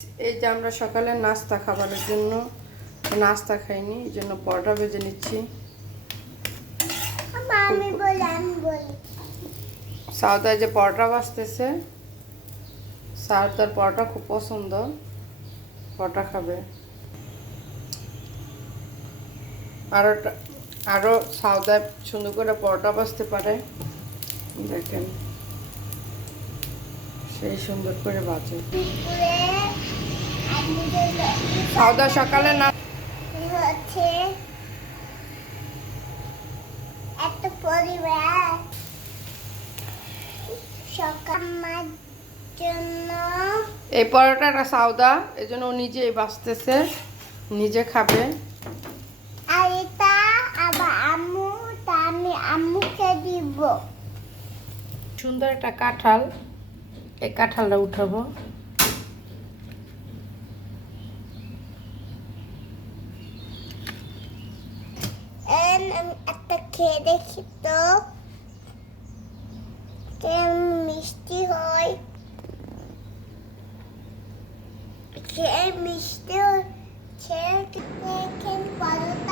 এই যে আমরা সকালে নাস্তা খাবারের জন্য নাস্তা খাইনি, এই জন্য পরোটা ভেজে নিচ্ছি। সাউদার যে পরোটা ভাজতেছে, সাউদার পরোটা খুব পছন্দ, পরোটা খাবে। আরো সাউদা সুন্দর করে পরোটা ভাজতে পারে, দেখেন সেই সুন্দর করে ভাজে। সাউদা সকালে না হচ্ছে একটা পরিবার সকালের জন্য এই পরোটাটা সাউদা, এই জন্য ও নিজেই বাঁচতেছে, নিজে খাবে। আর এটা আবার আম্মু, তা আমি আম্মুকে দিব। সুন্দর একটা কাঁঠাল, এই কাঁঠালটা উঠাবো। আমি একটা খেয়ে দেখি তো কেমন মিষ্টি হয়। খেয়ে মিষ্টি হচ্ছে, দেখেন পরোটা